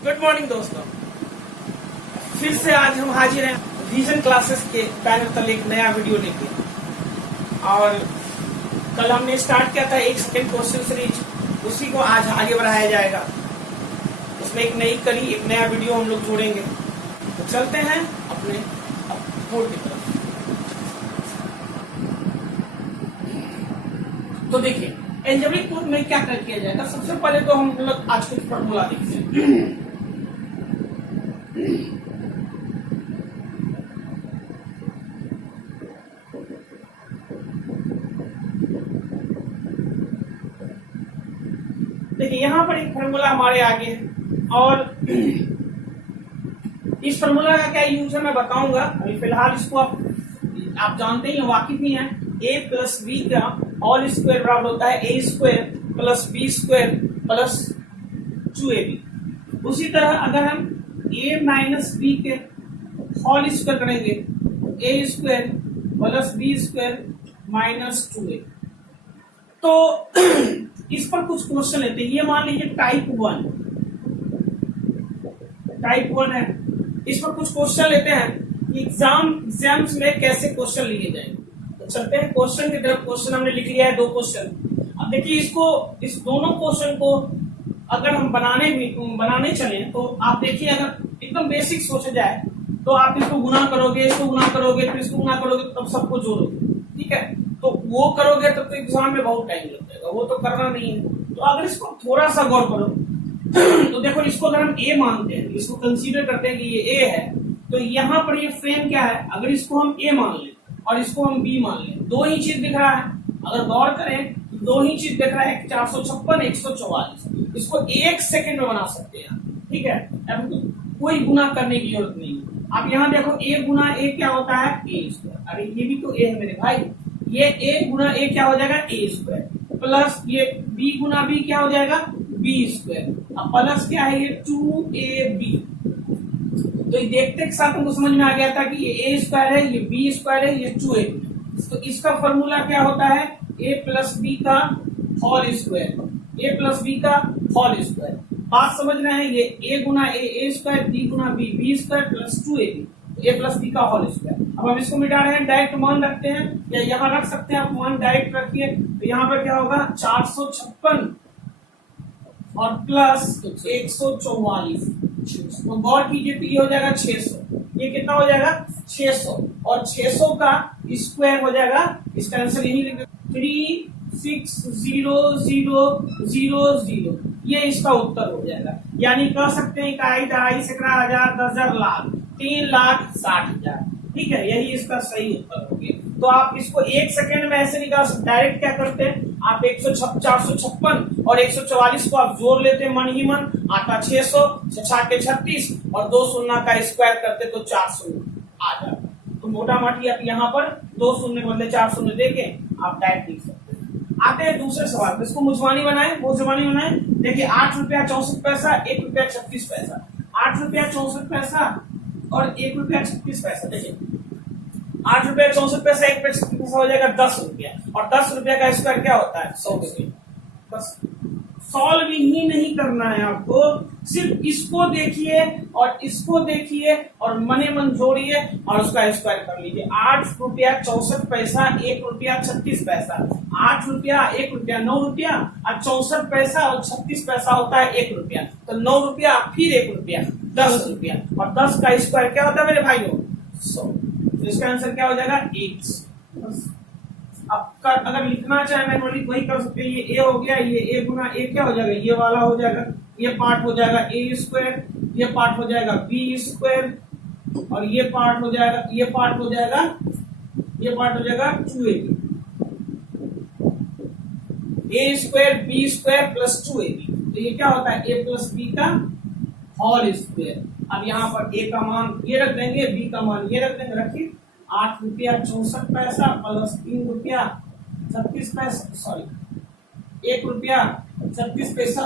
Good morning दोस्तों, फिर से आज हम हाजिर हैं रीजन क्लासेस के बैनर तले एक नया वीडियो लेके। और कल हमने स्टार्ट किया था 1 सेकंड क्वेश्चन सीरीज, उसी को आज आगे बढ़ाया जाएगा। उसमें एक नई कड़ी, एक नया वीडियो हम लोग जोड़ेंगे। तो चलते हैं अपने बोर्ड की तरफ। तो देखिए, एल्जेब्रिक प्रूफ में क्या कर किया जाएगा। सबसे पहले तो हम लोग आज कुछ फॉर्मूला देखते हैं। देखिए, यहाँ पर एक फॉर्मूला हमारे आगे है और इस फॉर्मूला का क्या यूज है मैं बताऊंगा। अभी फिलहाल इसको आप जानते ही वाकिफ ही हैं। a प्लस बी का ऑल स्क्वायर बराबर होता है a square plus B square plus 2ab। उसी तरह अगर हम a माइनस बी के होल स्क्वायर करेंगे a square plus B square minus 2a। तो इस पर कुछ क्वेश्चन लेते हैं। ये मान लीजिए टाइप 1 है। इस पर कुछ क्वेश्चन लेते हैं कि एग्जाम्स में कैसे क्वेश्चन लिए जाएंगे। तो चलते हैं क्वेश्चन की तरफ। क्वेश्चन हमने लिख लिया है 2 क्वेश्चन। अब देखिए, इस दोनों क्वेश्चन को अगर हम बनाने चले तो आप देखिए, अगर एकदम बेसिक सोचा जाए तो आप इसको गुना करोगे, फिर इसको गुना करोगे, तब सबको जोड़ोगे। ठीक है, तो वो करोगे तब तो एग्जाम में बहुत टाइम लग जाएगा, वो तो करना नहीं है। तो अगर इसको थोड़ा सा गौर करो तो देखो, इसको अगर हम ए मानते हैं, इसको कंसीडर करते हैं कि ये ए है, तो यहाँ पर ये फ्रेम क्या है। अगर इसको हम ए मान लें और इसको हम बी मान लें, 2 ही चीज दिख रहा है। अगर गौर करें तो 2 ही चीज दिख रहा है, 456 144। इसको 1 सेकंड में बना सकते हैं। ठीक है, अब कोई गुना करने की जरूरत नहीं है। अब यहाँ देखो, ए गुना ए क्या होता है, ए स्क्वायर। अरे ये भी तो ए है मेरे भाई। ये a गुना ए क्या हो जाएगा, ए स्क्वायर प्लस ये b गुना b क्या हो जाएगा, बी स्क्वायर। अब प्लस क्या है, ये 2ab। तो ये देखते के साथ हमको समझ में आ गया था कि ये a स्क्वायर है, ये b स्क्वायर है, ये 2ab। तो इसका फॉर्मूला क्या होता है, a प्लस बी का whole square, a plus B का होल स्क्वायर। बात समझ रहे हैं, ये a गुना ए स्क्वायर, b गुना B square plus 2ab, a plus B का होल स्क्वायर। अब हम इसको मिटा रहे हैं, डायरेक्ट मान रखते हैं या यहाँ रख सकते हैं। आप मान डायरेक्ट रखिए तो यहाँ पर क्या होगा, 456 और प्लस 144। तो गौर कीजिए तो ये हो जाएगा 600। ये कितना हो जाएगा, 600। और 600 का स्क्वायर हो जाएगा, इसका आंसर यही लिख 3600000। ये इसका उत्तर हो जाएगा। यानी कह सकते हैं इकाई, दहाई, सैकड़ा, हजार, 10,000, लाख, 3,60,000। ठीक है, यही इसका सही उत्तर हो गया। तो आप इसको 1 सेकंड में ऐसे निकाल सकते। डायरेक्ट क्या करते हैं, आप 456 और 144 को आप जोड़ लेते हैं मन ही मन। आता 600, 6 के 36 और 2 शून्य का स्क्वायर करते तो 4 शून्य आ जाता। तो मोटा मोटी आप यहाँ पर 2 शून्य के बदले 4 शून्य देके आप डायरेक्ट लिख सकते हैं। आते हैं दूसरे सवाल पे। इसको मुजवानी बनाए। देखिए, 8 रुपया 64 पैसा, 1 रुपया 36 पैसा। 8 रुपया 64 पैसा और 1 रुपया 36 पैसा। देखिए, 8 रुपया 64 पैसा, 1 रुपया 36 पैसा हो जाएगा 10 रुपया। और 10 रुपया का स्क्वायर क्या होता है, 100 रुपया। बस सॉल्व ही नहीं करना है आपको, सिर्फ इसको देखिए और इसको देखिए और मने मन जोड़िए और उसका स्क्वायर कर लीजिए। 8 रुपया 64 पैसा, 1 रुपया 36 पैसा। 8 रुपया, 1 रुपया, 9 रुपया और 64 पैसा और 36 पैसा होता है 1 रुपया। तो 9 रुपया फिर 1 रुपया, 10 रुपया। और 10 का स्क्वायर क्या होता है मेरे भाइयों, 100। तो इसका आंसर क्या हो जाएगा, 100। अब अगर लिखना चाहे मैनुअली वही कर सकते हैं। ये ए हो गया, ये ए गुना ए क्या हो जाएगा, ये वाला हो जाएगा। ये पार्ट हो जाएगा ए स्क्वायर, ये पार्ट हो जाएगा बी स्क्वायर और ये पार्ट हो जाएगा 2ab। A square B square plus 2ab। तो ये क्या होता है, ए प्लस बी का होल स्क्वायर। अब यहाँ पर ए का मान ये रख देंगे, बी का मान ये रख देंगे। रखिए, 8 रुपया 64 पैसा प्लस 3 रुपया 36 पैसा, सॉरी 1 रुपया 36 पैसा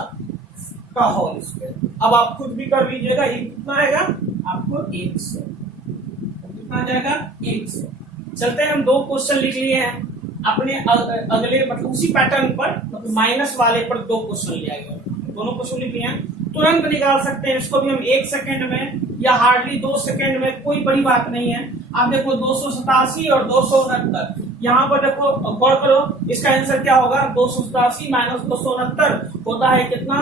का होल स्क्वायर। अब आप खुद भी कर लीजिएगा। ये कितना आएगा आपको, 100। कितना आ जाएगा, 100। चलते हैं, हम 2 क्वेश्चन लिख लिए हैं अपने अगले, मतलब उसी पैटर्न पर, मतलब माइनस वाले पर 2 क्वेश्चन लिया गया। दोनों क्वेश्चन लिख लिए हैं। तुरंत निकाल सकते हैं इसको भी हम 1 सेकंड में या हार्डली 2 सेकंड में, कोई बड़ी बात नहीं है। आप देखो 287 और 269, यहाँ पर देखो गौर करो, इसका आंसर क्या होगा, 287 माइनस 269 होता है कितना,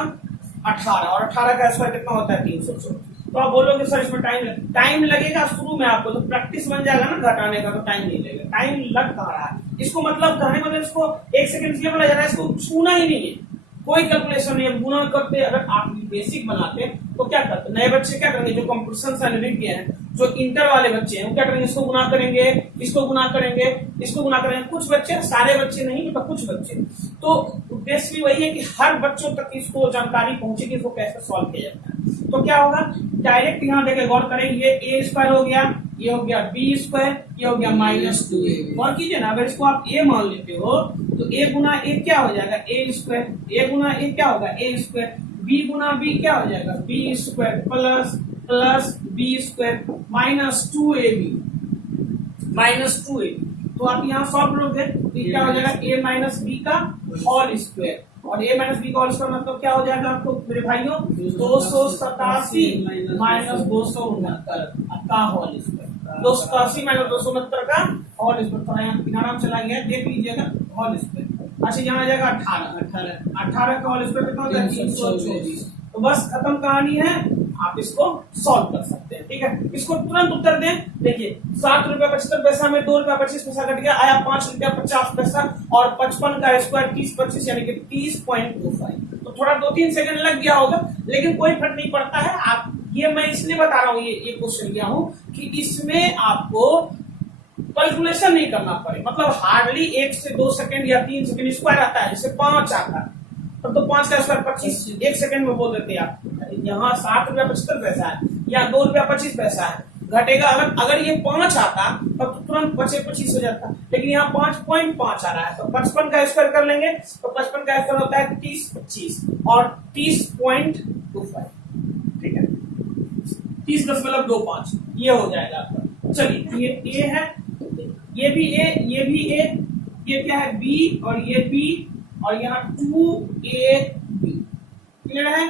18, और 18 का स्क्वायर कितना होता है, 316। तो आप बोलोगे सर इसमें टाइम लगेगा शुरू में, आपको तो प्रैक्टिस बन जाएगा ना घटाने का, तो टाइम नहीं लगेगा। टाइम लग कहाँ रहा है, इसको मतलब कहने मतलब इसको 1 सेकंड इसलिए बोला जा रहा है, इसको छूना ही नहीं है, कोई कैलकुलेशन नहीं है। गुणा करते अगर आप बेसिक बनाते तो क्या करते, नए बच्चे क्या करेंगे, जो कंप्यूटर साइंस के हैं, जो इंटर वाले बच्चे हैं, वो क्या करेंगे, इसको गुना करेंगे, इसको गुना करेंगे, इसको गुना करेंगे। कुछ बच्चे, सारे बच्चे नहीं तो कुछ बच्चे, तो उद्देश्य भी वही है कि हर बच्चों तक इसको जानकारी पहुंचे कि इसको कैसे सॉल्व किया जाता है। तो क्या होगा, डायरेक्ट यहाँ देखे गौर करें, ये ए स्क्वायर हो गया, ये हो गया बी स्क्वायर, ये हो गया -2a। गौर कीजिए ना, अगर इसको आप ए मान लेते हो तो ए गुना ए क्या हो जाएगा, a square, A Guna A क्या होगा, ए स्क्वायर, बी गुना बी क्या हो जाएगा, B square plus plus B square -2ab, -2ab। तो आप यहाँ सॉल्व करोगे तो क्या हो जाएगा, ए माइनस बी का होल स्क्वायर, और ए माइनस बी का होल स्क्वायर मतलब क्या हो जाएगा आपको मेरे भाइयों, 287 माइनस 269 का होल स्क्वायर, 287 माइनस 269 का होल स्क्वायर। थोड़ा यहाँ किनारा चला गया, देख लीजिएगा होल स्क्वायर। अच्छा यहाँ आ जाएगा 18 का होल स्क्वायर कितना हो जाएगा, 324। तो बस खत्म कहानी है, आप इसको सॉल्व कर सकते हैं। ठीक है, इसको तुरंत उत्तर दें। देखिए 7 रुपया 75 पैसा में 2 रुपया 25 पैसा कट गया, आया 5 रुपया 50 पैसा, और 55 का स्क्वायर 30 25 यानी कि 30.25। तो थोड़ा 2-3 सेकंड लग गया होगा, लेकिन कोई फर्क नहीं पड़ता है। आप ये मैं इसलिए बता रहा हूँ, ये क्वेश्चन लिया हूँ कि इसमें आपको कैलकुलेशन नहीं करना पड़े, मतलब हार्डली 1 से 2 सेकंड या 3 सेकंड स्क्वायर आता है, जैसे 5 आता है तब तो 5 का स्क्वायर 25 1 सेकंड में बोल देते हैं आप। यहाँ 7 रुपया 75 पैसा है या 2 रुपया 25 पैसा है, घटेगा। अगर ये 5 आता तब तो तुरंत 25 हो जाता, लेकिन यहाँ 5.5 आ रहा है, तो 55 का स्क्वायर कर लेंगे, तो 55 का स्क्वायर होता है 30 25 और 30.25। ठीक है, 30.25 ये हो जाएगा आपका। चलिए ये ए है, ये भी ए, ये भी ए, ये क्या है बी, और ये बी, और यहाँ 2ab क्लियर है,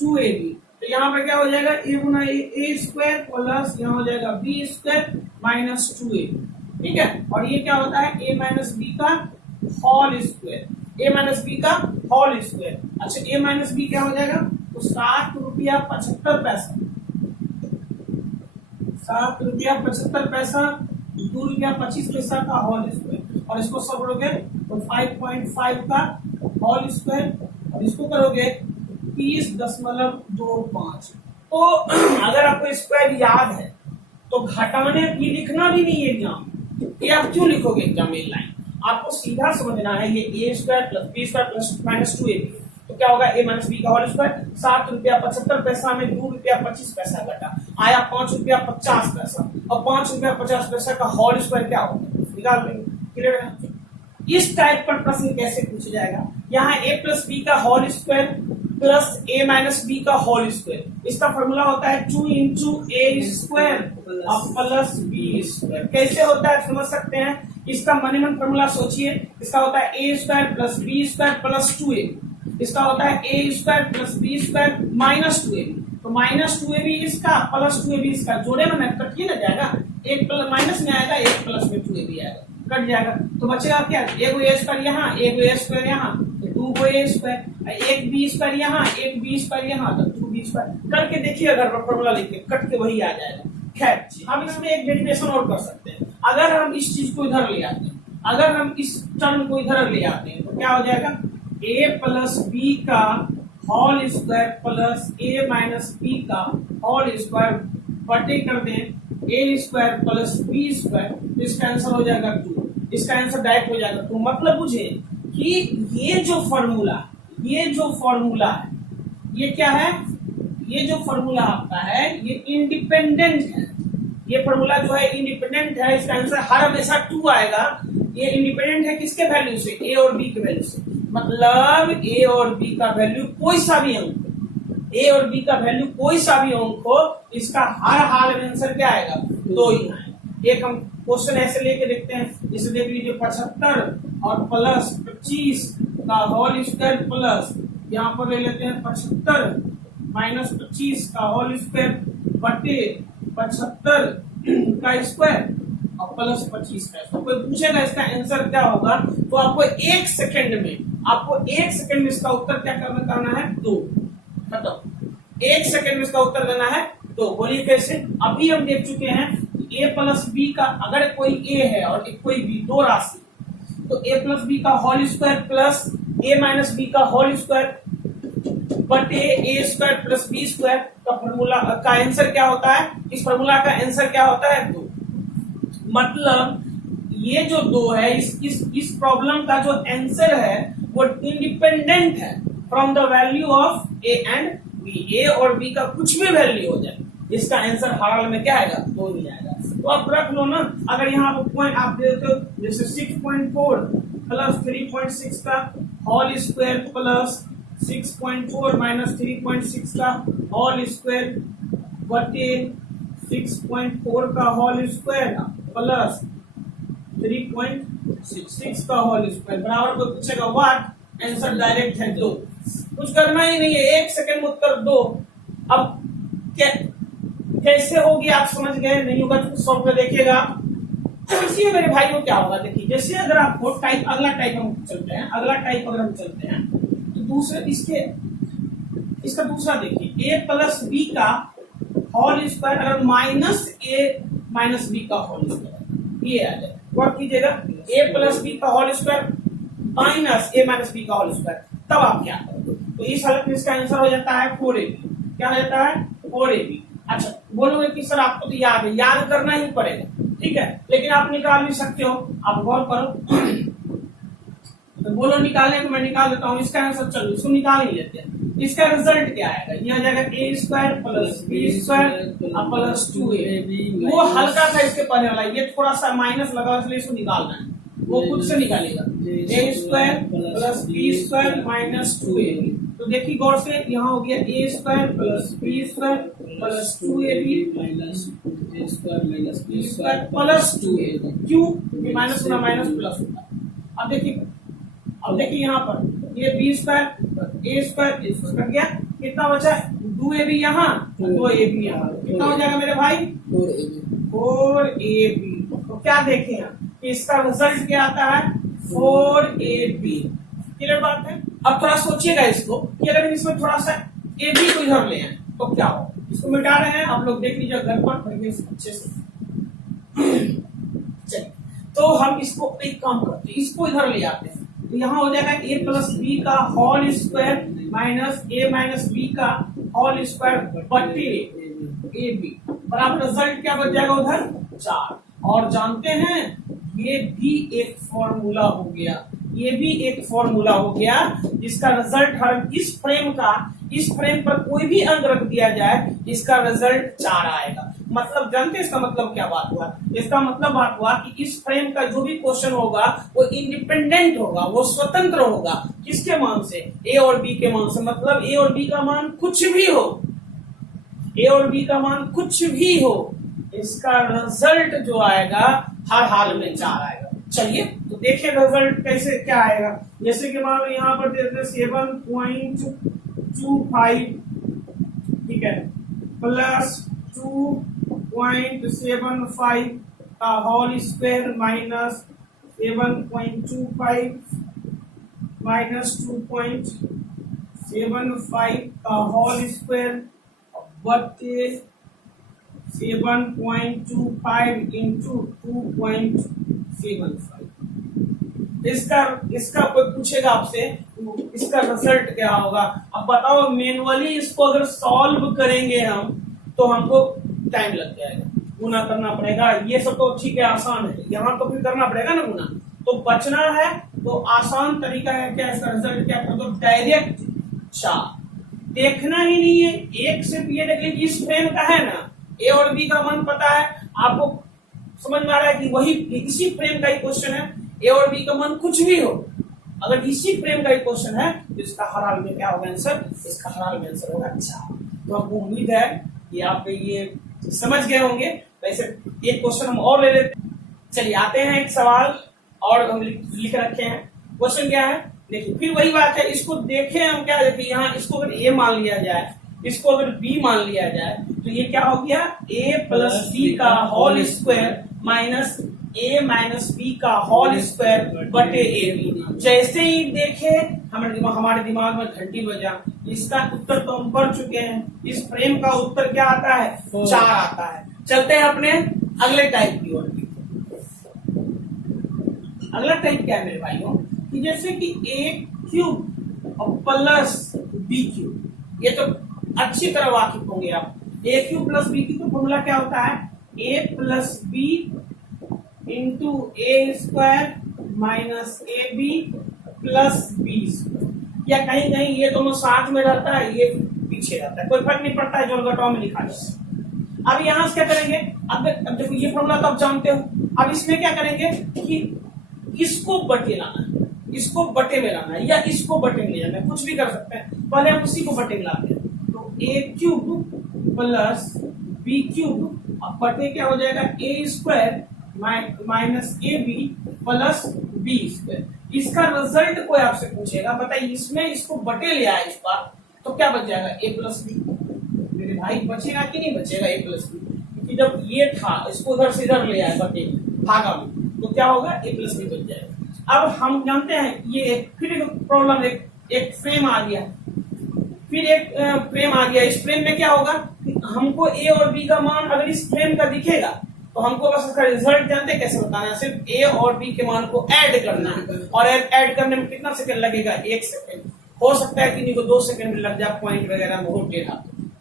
2ab। तो यहाँ पर क्या हो जाएगा, ए गुना ए स्क्वायर प्लस यहाँ हो जाएगा बी स्क्वायर -2ab। ठीक है, और ये क्या होता है, ए माइनस बी का होल स्क्वायर, ए माइनस बी का होल स्क्वायर। अच्छा ए माइनस बी क्या हो जाएगा, तो 7 रुपया 75 पैसा, 7 रुपया 75 पैसा, 2 रुपया 25 पैसा का होल स्क्वायर, और इसको सब करोगे तो 5.5 का होल स्क्वायर, और इसको करोगे 30.25। तो अगर आपको स्क्वायर याद है तो घटाने की लिखना भी नहीं है एग्जाम, ये आप क्यों लिखोगे एग्जाम में लाइन, आपको सीधा समझना है। ये a square plus B square plus -2ab, तो क्या होगा, ए माइनस बी का होल स्क्वायर। 7 रुपया 75 पैसा में 2 रुपया 25 पैसा घटा, आया 5 रुपया 50 पैसा, और 5 रुपया 50 पैसा का होल स्क्वायर क्या होगा, निकाल लेंगे। क्लियर है, इस टाइप का प्रश्न कैसे पूछा जाएगा, यहाँ a प्लस बी का whole square plus a minus B का होल स्क्वायर, इसका फॉर्मूला होता है 2 इंटू ए स्क्वायर प्लस बी स्क्वायर। कैसे होता है समझ सकते हैं, इसका मन फॉर्मूला सोचिए, इसका होता है ए square plus B square plus 2a, इसका होता है ए square plus B square -2ab, तो -2ab इसका प्लस 2ab इसका, जोड़े में कटिए ना जाएगा, एक प्लस माइनस में आएगा, एक प्लस में 2ab आएगा, कट जाएगा। तो बचेगा क्या, एक ए स्क्वायर यहाँ, एक ए स्क्वायर यहाँ, तो 2 ए स्क्वायर, एक बी स्क्वायर यहाँ, एक बी स्क्वायर यहाँ, तो 2b स्क्वायर। करके देखिए, अगर फॉर्मूला लिखे कट के वही आ जाएगा। खैर हम इसमें एक वेरिएशन और कर सकते हैं, अगर हम इस चीज को इधर ले आते हैं, अगर हम इस टर्म को इधर ले आते हैं तो क्या हो जाएगा, a प्लस बी का whole square plus a minus B का होल स्क्वायर बटे कर दें a square plus B square, तो इसका आंसर हो जाएगा 2। इसका आंसर डायरेक्ट हो जाएगा। तो मतलब बुझे कि ये जो फॉर्मूला है ये क्या है, ये जो फॉर्मूला आपका है ये इंडिपेंडेंट है, ये फॉर्मूला जो है इंडिपेंडेंट है, इसका आंसर हर हमेशा 2 आएगा। ये इंडिपेंडेंट है किसके वैल्यू से, ए और बी के वैल्यू से, मतलब ए और बी का वैल्यू कोई सा भी अंक, ए और बी का वैल्यू कोई सा भी अंक हो, इसका हर हाल में आंसर क्या आएगा, 2 ही आएगा। एक हम क्वेश्चन ऐसे लेके देखते हैं, इसे देख लीजिए 75 और प्लस 25 का होल स्क्वायर प्लस यहाँ पर ले लेते हैं 75 -25 का होल स्क्वायर बटे 75 का स्क्वायर और प्लस 25 का। तो कोई पूछेगा इसका आंसर क्या होगा, तो आपको एक सेकंड में इसका उत्तर क्या करना है, 2। खत्म। एक सेकंड में इसका उत्तर देना है 2। बोलिए कैसे। अभी हम देख चुके हैं a प्लस बी का, अगर कोई a है और कोई b, दो राशि, तो a प्लस बी का whole square plus a minus B का होल स्क्वायर बटे a square plus B square का फॉर्मूला का आंसर क्या होता है, इस फॉर्मूला का आंसर क्या होता है, 2। मतलब ये जो 2 है, इस प्रॉब्लम का जो आंसर है वो इंडिपेंडेंट है from the value of a and b। a और b का कुछ भी वैल्यू हो जाए, इसका आंसर हर हाल में क्या आएगा, 2 ही आएगा। तो आप रख लो ना। अगर यहाँ पर पॉइंट आप देते हो जैसे 6.4 प्लस 3.6 का होल स्क्वायर प्लस 6.4 माइनस 3.6 का होल स्क्वायर बटे 6.4 का होल स्क्वायर प्लस 3.6 का होल स्क्वायर बराबर को पूछेगा व्हाट, आंसर डायरेक्ट है 2। कुछ करना ही नहीं है, एक सेकंड में उत्तर 2। अब कैसे होगी आप समझ गए, नहीं होगा तो सॉल्व कर देखिएगा। तो इसी मेरे भाई को क्या होगा, देखिए जैसे अगर आपको अगला टाइप हम चलते हैं, तो दूसरे इसका दूसरा देखिए, a प्लस बी का होल स्क्वायर अगर माइनस a माइनस बी का होल स्क्वायर, ये आ जाए वर्क कीजिएगा, a प्लस बी का whole square minus a minus B का होल स्क्वायर, तब आप क्या करोगे, तो इस हालत में इसका आंसर हो जाता है 4ab। क्या हो जाता है, 4ab। अच्छा बोलोगे कि सर आपको तो याद करना ही पड़ेगा, ठीक है, लेकिन आप निकाल भी सकते हो, आप गौर करो। तो बोलो निकालने को मैं निकाल देता हूँ इसका आंसर। चलो इसको निकाल ही लेते हैं। इसका रिजल्ट क्या आएगा, यहाँ जाएगा a square plus B square plus 2a। वो हल्का था इसके पहले वाला, ये थोड़ा सा माइनस लगा इसलिए इसको निकालना है, वो खुद से निकालेगा। a square plus B square minus 2a। तो देखिए गौर से, यहाँ हो गया a square plus B square plus 2ab minus a square minus B square plus 2a। क्यों, माइनस होना माइनस प्लस होता। अब देखिए यहाँ पर ये बी स्क्वायर ए स्क्वायर कट गया, कितना बचा, 2ab यहाँ 2ab यहाँ, कितना हो जाएगा मेरे भाई, 4ab। तो क्या देखें यहाँ, इसका रिजल्ट क्या आता है, 4ab। क्लियर बात है। अब थोड़ा सोचिएगा इसको कि अगर इसमें थोड़ा सा ए बी को इधर ले आए तो क्या हो। इसको मिटा रहे हैं, आप लोग देख लीजिए घर पर पढ़िए अच्छे से। चलिए तो हम इसको एक काम करते हैं, इसको इधर ले आते हैं, तो यहाँ हो जाएगा a प्लस बी का whole square minus a minus B का होल स्क्वायर बटे ए बी बराबर रिजल्ट क्या बच जाएगा उधर 4। और जानते हैं ये भी एक फॉर्मूला हो गया, ये भी एक फॉर्मूला हो गया जिसका रिजल्ट हर इस फ्रेम पर कोई भी अंक रख दिया जाए इसका रिजल्ट 4 आएगा। मतलब जानते हैं इसका मतलब क्या बात हुआ, इसका मतलब बात हुआ कि इस फ्रेम का जो भी क्वेश्चन होगा वो इंडिपेंडेंट होगा, वो स्वतंत्र होगा। किसके मान से, ए और बी के मान से। मतलब ए और बी का मान कुछ भी हो, ए और बी का मान कुछ भी हो, इसका रिजल्ट जो आएगा हर हाल में 4 आएगा। चलिए तो देखिए रिजल्ट कैसे क्या आएगा। जैसे कि मान लो यहाँ पर देते 7.25, ठीक है, प्लस 2.75 का होल स्क्वायर माइनस 7.25 माइनस 2.75 का होल स्क्वायर बटे 7.25 इंटू 2.75। इसका कोई पूछेगा आपसे इसका रिजल्ट क्या होगा। अब बताओ मैनुअली इसको अगर सॉल्व करेंगे हम तो हमको टाइम लग जाएगा, गुना करना पड़ेगा। ये सब तो ठीक है, आसान है, यहाँ तो फिर करना पड़ेगा ना गुना। तो बचना है तो आसान तरीका है क्या, इसका रिजल्ट क्या कर दो डायरेक्ट 4। देखना ही नहीं है, एक सिर्फ ये देखिए इस फ्रेम का है ना, ए और बी का मान पता है आपको, समझ में आ रहा है कि वही इसी फ्रेम का ही क्वेश्चन है। ए और बी का मान कुछ भी हो, अगर इसी फ्रेम का ही क्वेश्चन है तो इसका हर हाल में क्या होगा आंसर, इसका हर हाल में आंसर होगा 4। तो हमको उम्मीद है कि आप ये समझ गए होंगे। वैसे एक क्वेश्चन हम और ले लेते हैं। चलिए आते हैं एक सवाल और हम लिख रखे हैं। क्वेश्चन क्या है देखिए, फिर वही बात है, इसको देखें हम क्या, देखिए यहाँ इसको अगर ए मान लिया जाए इसको अगर b मान लिया जाए तो ये क्या हो गया, a प्लस बी का whole square minus a minus B का होल स्क्वायर बटे ए बी। जैसे ही देखे हमारे दिमाग में घंटी बजा, इसका उत्तर तो हम पढ़ चुके हैं। इस फ्रेम का उत्तर क्या आता है, 4 आता है। चलते हैं अपने अगले टाइप की ओर। अगला टाइप क्या है मेरे भाइयों, कि जैसे कि a क्यूब और प्लस बी क्यूब, ये तो अच्छी तरह वाकिफ होंगे आप। a cube plus B cube तो फॉर्मूला क्या होता है, a plus B into A square minus A B plus B square, या कहीं कहीं ये दोनों साथ में रहता है, ये पीछे रहता है, कोई फर्क नहीं पड़ता है, जो घटाओ में लिखा जाए। अब यहां से क्या करेंगे, अब देखो ये फॉर्मूला तो आप जानते हो। अब इसमें क्या करेंगे कि इसको बटे लाना है, इसको बटे में लाना है, या इसको बटे में ले जाना है, कुछ भी कर सकते हैं। पहले हम उसी को बटे में लाते हैं, तो a cube plus B cube, अब बटे क्या हो जाएगा, a square minus A B plus B square. इसका रिजल्ट कोई आपसे पूछेगा, बताइए इसमें इसको बटे ले आए इस बार, तो क्या बच जाएगा, ए प्लस बी। मेरे भाई बचेगा कि नहीं बचेगा ए प्लस बी, क्योंकि जब ये था इसको उधर से इधर ले आए बटे भागा में, तो क्या होगा, ए प्लस बी बच जाएगा। अब हम जानते हैं ये फिर एक प्रॉब्लम, एक फ्रेम आ गया, फिर एक फ्रेम आ गया। इस फ्रेम में क्या होगा, हमको ए और बी का मान अगर इस फ्रेम का दिखेगा तो हमको बस उसका रिजल्ट जानते हैं कैसे बताना है, सिर्फ ए और बी के मान को ऐड करना है, और ऐड करने में कितना सेकंड लगेगा, 1 सेकंड। हो सकता है कि 2 सेकंड में लग जाए, पॉइंट वगैरह में हो टेढ़ा,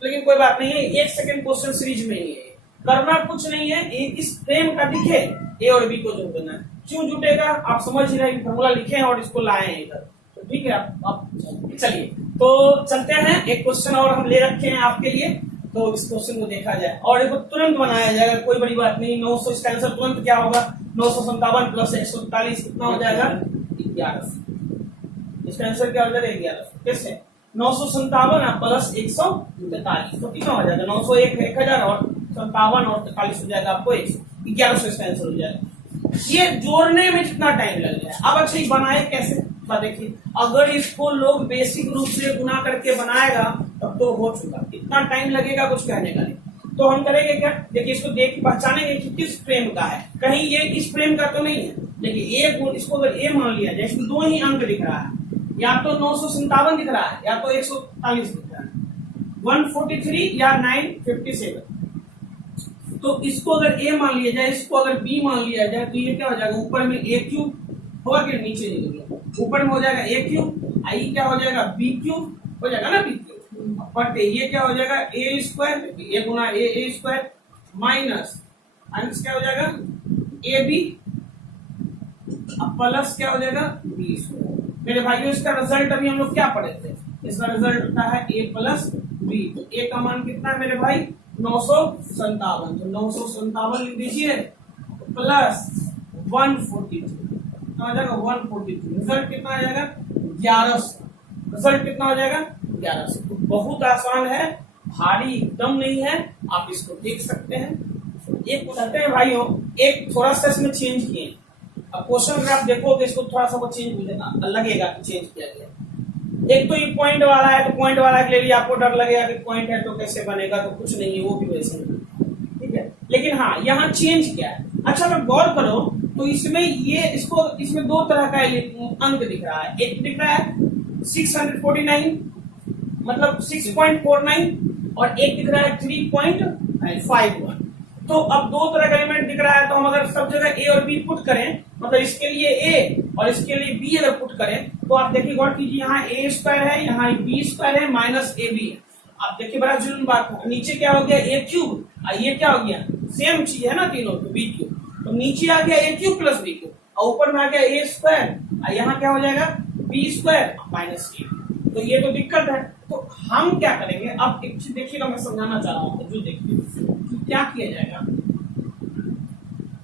लेकिन कोई बात नहीं है, 1 सेकंड क्वेश्चन सीरीज में ही है, करना कुछ नहीं है। इस फ्रेम का दिखे ए और बी को जोड़ देना है। क्यों जुटेगा आप समझ ही रहे, फॉर्मूला लिखे हैं और इसको लाए हैं इधर, तो ठीक है। आप चलिए तो चलते हैं, एक क्वेश्चन और हम ले रखे हैं आपके लिए, तो इस क्वेश्चन को देखा जाए और इसको तुरंत बनाया जाएगा, कोई बड़ी बात नहीं। 900, इसका आंसर तुरंत क्या होगा, 957 प्लस 143 कितना हो जाएगा, 11। इसका आंसर क्या हो जाएगा, 11। कैसे, 957 प्लस 143 तो कितना हो जाएगा, 901 1000 और 57 और 43 हो जाएगा आपको 1100, इसका आंसर हो जाएगा। ये जोड़ने में कितना टाइम लग जाए। अब अच्छा ये बनाए कैसे, देखिए अगर इसको लोग बेसिक रूप से गुना करके बनाएगा तब तो हो चुका, इतना टाइम लगेगा कुछ कहने का नहीं। तो हम करेंगे क्या, देखिए इसको देख पहचानेंगे कि किस फ्रेम का है, कहीं ये इस फ्रेम का तो नहीं है। देखिए इसको अगर ए मान लिया जाए, इसमें 2 ही अंक दिख रहा है, या तो 957 दिख रहा है या तो 143 दिख रहा है, 143 या 957। तो इसको अगर ए मान लिया जाए, इसको अगर बी मान लिया जाए, तो ये क्या हो जाएगा, ऊपर में ए क्यूब होगा कि नीचे निकल गया, ऊपर में हो जाएगा ए क्यूब, आई क्या हो जाएगा, बी क्यूब हो जाएगा ना, बी क्यूब, बट ये क्या हो जाएगा, a square, A Guna A square minus अंश क्या हो जाएगा, ए बी प्लस क्या हो जाएगा, बी स्क्वायर। मेरे भाइयों इसका रिजल्ट अभी हम लोग क्या पढ़े थे, इसका रिजल्ट होता है ए प्लस बी। तो ए का मान कितना है मेरे भाई, 957, तो 957 लिख दीजिए प्लस 142 आ जाएगा, 142। रिजल्ट कितना आ जाएगा, 1100। रिजल्ट कितना हो जाएगा, 1100। तो बहुत आसान है, भारी एकदम नहीं है, आप इसको देख सकते हैं। एक बताते हैं भाइयों, एक थोड़ा सा इसमें चेंज किए। अब क्वेश्चन अगर आप देखोगे इसको थोड़ा सा वो चेंज लगेगा कि चेंज किया गया। एक तो ये पॉइंट वाला है, तो पॉइंट वाला के लिए आपको डर लगेगा कि पॉइंट है तो कैसे बनेगा, तो कुछ नहीं है, वो भी वैसे ही, ठीक है। लेकिन हाँ यहाँ चेंज क्या है, अच्छा अगर गौर करो तो इसमें इसमें 2 तरह का अंक दिख रहा है। एक दिख रहा है 649 मतलब 6.49 और एक दिख रहा है 3.51। तो अब 2 तरह का एलिमेंट दिख रहा है, तो हम अगर सब जगह ए और बी पुट करें, मतलब इसके लिए ए और इसके लिए बी अगर पुट करें, तो आप देखिए गौर कीजिए, यहाँ ए स्क्वायर है, यहाँ बी स्क्वायर है, माइनस ए बी है। आप देखिए बड़ा जुल्म बात है, नीचे क्या हो गया, ए क्यूब, ये क्या हो गया, सेम चीज है ना तीनों, तो बी क्यूब, तो नीचे आ गया ए क्यूब प्लस बी क्यूब, और ऊपर में आ गया ए स्क्वायर, यहाँ क्या हो जाएगा, बी स्क्वायर माइनस ए। तो ये तो दिक्कत है। तो हम क्या करेंगे, अब एक चीज देखिएगा, मैं समझाना चाह रहा हूँ, जो देखिए क्या किया जाएगा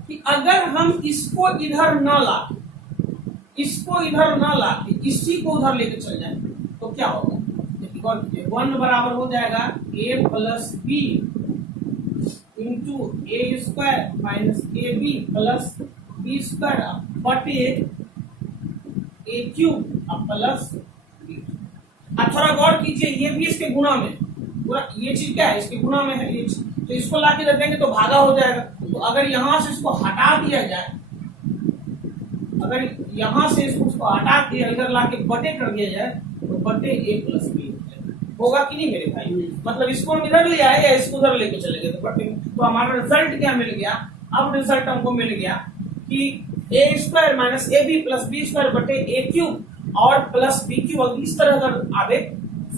कि अगर हम इसको इधर न लाके, इसको इधर न लाके इसी को उधर लेके चल जाए, तो क्या होगा, देखिए 1 बराबर हो जाएगा a plus B into A square minus A B plus B square बटे ए क्यूब प्लस बी। थोड़ा गौर कीजिए, ये भी इसके गुणा में, पूरा ये चीज क्या है, इसके गुना में है ये चीज, तो इसको ला के रख देंगे तो भागा हो जाएगा। तो अगर यहां से इसको हटा दिया जाए, अगर यहां से इसको हटा के इधर ला के बटे कर दिया जाए तो बटे a प्लस बी होगा कि नहीं मेरे भाई। मतलब इसको हम इधर ले आए या इसको उधर लेके चले गए तो बटे, तो हमारा रिजल्ट क्या मिल गया। अब रिजल्ट हमको मिल गया कि a square minus A B plus B square बटे ए क्यूब और प्लस बी क्यूब। अगर इस तरह अगर आवे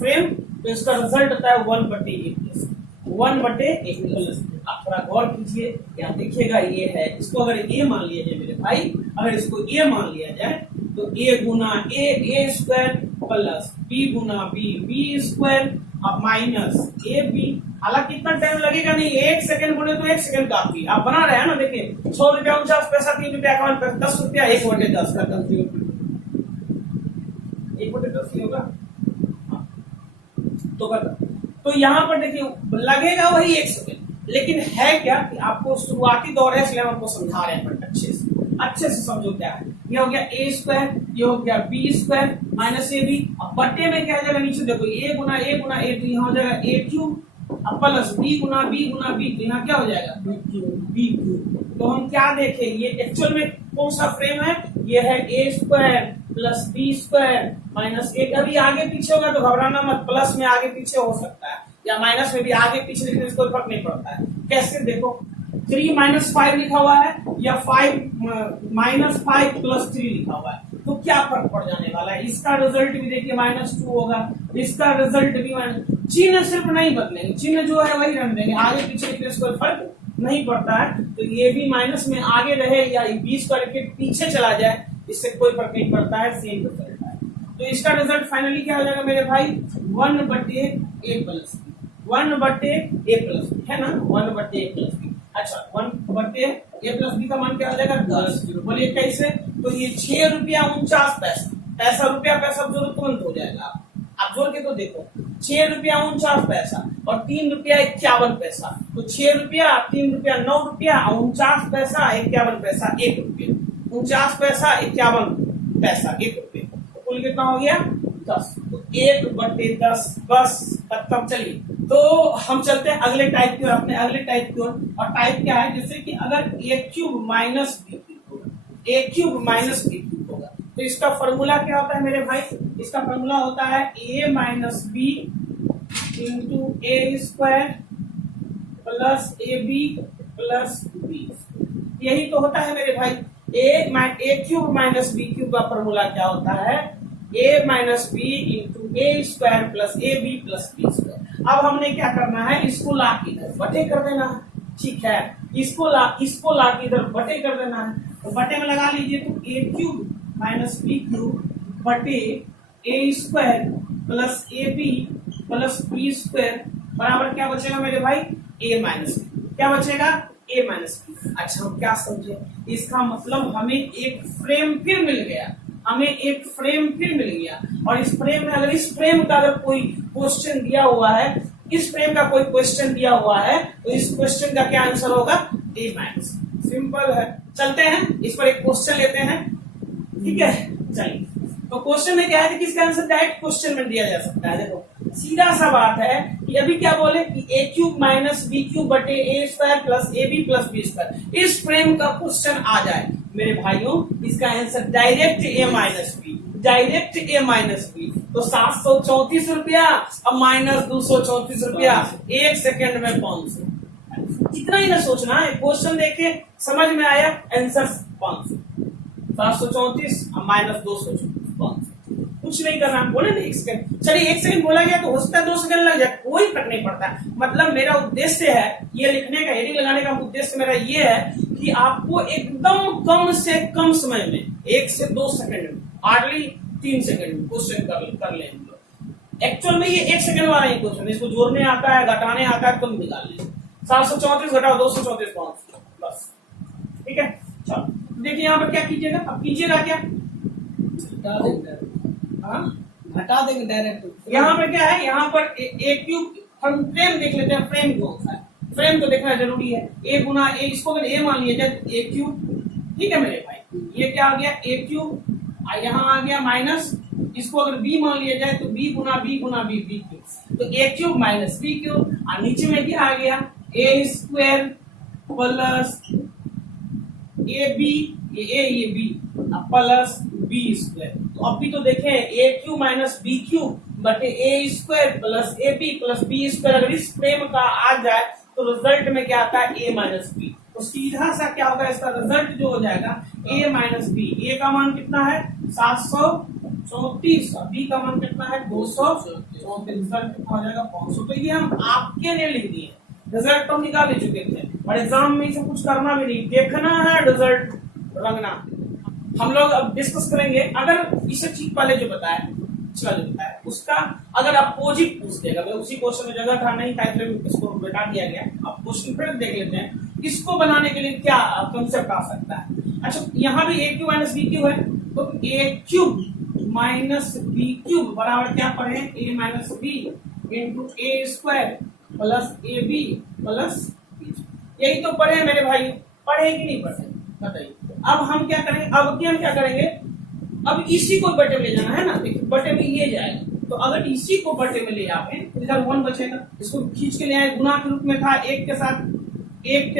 फ्रेम तो इसका रिजल्ट होता है 1 बटे ए प्लस 1 बटे ए प्लस। आप थोड़ा गौर कीजिए, यहाँ देखिएगा ये है, इसको अगर ए मान लिया जाए मेरे भाई, अगर इसको ए मान लिया जाए तो ए गुना ए स्क्वायर प्लस बी गुना बी स्क्वायर अब माइनस ए बी। हालांकि इतना टाइम लगेगा नहीं, 1 सेकंड बोले तो 1 सेकंड काफी। आप बना रहे हैं ना, देखिए 100 रुपया 49 पैसा 3 रुपया 10 रुपया 1 बटे 10 का 1 बटे 10 होगा। तो यहाँ पर देखिए लगेगा वही 1 सेकंड, लेकिन है क्या कि आपको शुरुआती दौर है इसलिए हम आपको समझा रहे हैं अच्छे से समझो क्या है। ये हो गया ए स्क्वायर, ये हो गया बी स्क्वायर माइनस ए बी। अब बट्टे में क्या हो जाएगा, नीचे देखो ए गुना ए तो यहाँ हो जाएगा ए क्यूब अब प्लस बी गुना बी तो यहाँ क्या हो जाएगा बी क्यूब। तो हम क्या देखें, ये एक्चुअल में कौन सा फ्रेम है, ये है ए square plus B square minus a. अभी आगे पीछे होगा तो घबराना मत, प्लस में आगे पीछे हो सकता है या माइनस में भी आगे पीछे लिखने से कोई फर्क नहीं पड़ता है। कैसे देखो 3 माइनस 5 लिखा हुआ है या 5 माइनस 5 प्लस 3 लिखा हुआ है, तो क्या फर्क पड़ जाने वाला है। इसका रिजल्ट भी देखिए -2 होगा, इसका रिजल्ट भी चिन्ह सिर्फ नहीं बदलेंगे, चिन्ह जो है वही रहने देंगे, आगे पीछे लिखने से कोई फर्क नहीं पड़ता है। तो ये भी माइनस में आगे रहे या 20 करके पीछे चला जाए, इससे कोई फर्क नहीं पड़ता है, सेम रिजल्ट है। तो इसका रिजल्ट फाइनली क्या हो जाएगा मेरे भाई 1 बटे ए प्लस 1 बटे ए प्लस है ना, 1 बटे ए प्लस बी। अच्छा 1 बटे ए प्लस बी का मान क्या हो जाएगा 10। बोलिए कैसे, तो ये 6 रुपया 49 पैसा रुपया पैसा जोड़ तुरंत हो जाएगा। आप जोड़ के तो देखो 6 रुपया 49 पैसा और 3 रुपया 51 पैसा, तो 6 रुपया 3 रुपया 9 रुपया 49 पैसा 51 पैसा 1 रुपया 49 पैसा 51 पैसा 1 रुपया, तो कुल कितना हो गया 10। तो 1 बटे 10 बस तब चलिए। तो हम चलते हैं अगले टाइप की ओर, अपने अगले टाइप की ओर। और टाइप क्या है, जैसे कि अगर ए क्यूब माइनस बी क्यूब होगा, a cube minus b cube होगा, तो इसका फॉर्मूला क्या होता है मेरे भाई, इसका फॉर्मूला होता है a minus b into A square plus a B plus b. यही तो होता है मेरे भाई, a cube minus b cube का फॉर्मूला क्या होता है, a minus b into A square plus a B plus B square. अब हमने क्या करना है, इसको ला के इधर बटे कर देना है, ठीक है, इसको ला के इधर बटे कर देना है। तो बटे में लगा लीजिए, तो a cube minus b cube बटे a square plus a B plus B square बराबर क्या बचेगा मेरे भाई ए माइनस बी। क्या बचेगा ए माइनस बी। अच्छा हम क्या समझे, इसका मतलब हमें एक फ्रेम फिर मिल गया, और इस फ्रेम में अगर इस फ्रेम का अगर कोई क्वेश्चन दिया हुआ है, इस फ्रेम का कोई क्वेश्चन दिया हुआ है, तो इस क्वेश्चन का क्या आंसर होगा ए माइनस। सिंपल है। चलते हैं इस पर एक क्वेश्चन लेते हैं, ठीक है चलिए। तो क्वेश्चन में क्या है कि इसका आंसर डायरेक्ट क्वेश्चन में दिया जा सकता है। देखो सीधा सा बात है कि अभी क्या बोले कि a cube minus b cube बटे a square plus a B plus B square, इस फ्रेम का क्वेश्चन आ जाए मेरे भाइयों, इसका answer direct a minus b, direct a minus b. तो 734 रुपया और माइनस 234 रुपया, 1 सेकेंड में 500। इतना ही ना सोचना है, क्वेश्चन देखे समझ में आया, आंसर 500, 734 और माइनस 234 500। कुछ नहीं करना, बोले ना 1 सेकंड, चलिए 1 सेकंड बोला गया तो हो सकता है 2 सेकंड लग जाए, कोई फर्क नहीं पड़ता। मतलब मेरा उद्देश्य है ये लिखने का, हेडिंग लगाने का उद्देश्य मेरा ये है कि आपको एकदम कम से कम समय में 1 से 2 सेकंड में, हार्डली 3 सेकंड में क्वेश्चन कर ले हम लोग। एक्चुअल में ये 1 सेकंड वाला ही क्वेश्चन, इसको जोड़ने आता है, घटाने आता है, तुम निकाल ले। 734 घटाओ 234 500 बस, ठीक है। चलो देखिए यहाँ पर क्या कीजिएगा, अब कीजिएगा क्या, घटा देंगे डायरेक्ट। यहाँ पे क्या है, यहाँ पर ए क्यूब, हम फ्रेम देख लेते हैं, फ्रेम कौन सा है, फ्रेम तो देखना जरूरी है। ए गुना ए, इसको अगर ए मान लिया जाए ए क्यूब, ठीक है मेरे भाई, ये क्या आ गया ए क्यूब, यहाँ आ गया माइनस, इसको अगर बी मान लिया जाए तो बी गुना बी गुना बी बी क्यूब। तो a cube minus b cube, और नीचे में क्या आ गया, a square plus a b, ये बी प्लस बी स्क्वायर। तो अभी तो देखें a cube minus b cube बटे a square plus a B plus B square, अगर इस फ्रेम का आ जाए तो रिजल्ट में क्या आता है, ए माइनस बी। तो सीधा सा क्या होगा, इसका रिजल्ट जो हो जाएगा ए माइनस बी। ए का मान कितना है 734, बी का मान कितना है 234, रिजल्ट कितना हो जाएगा 500। तो ये हम आपके लिए लिख दिए, रिजल्ट तो हम निकाल ही चुके थे, और एग्जाम में इसे कुछ करना भी नहीं, देखना है रिजल्ट रंगना। हम लोग अब डिस्कस करेंगे, अगर इसे ठीक वाले जो बताया उसका अगर अपोजिट पूछ देगा, उसी क्वेश्चन में जगह था नहीं था इसलिए इसको बेटा दिया गया। अब क्वेश्चन फिर देख लेते हैं, इसको बनाने के लिए क्या कंसेप्ट आ सकता है। अच्छा, यहाँ भी a cube minus b cube है, तो a cube minus b cube बराबर क्या पढ़े, a minus b into A square plus a B plus b. यही तो पढ़े मेरे भाई, पढ़े कि नहीं पढ़े बताइए। अब हम क्या करेंगे, अब हम क्या करेंगे, अब इसी को बटे में ले जाना है ना, देखिए बटे में ये जाएगा, तो अगर इसी को बटे में ले आए तो इधर 1 बचेगा, इसको खींच के ले आए, गुना के रूप में था, एक के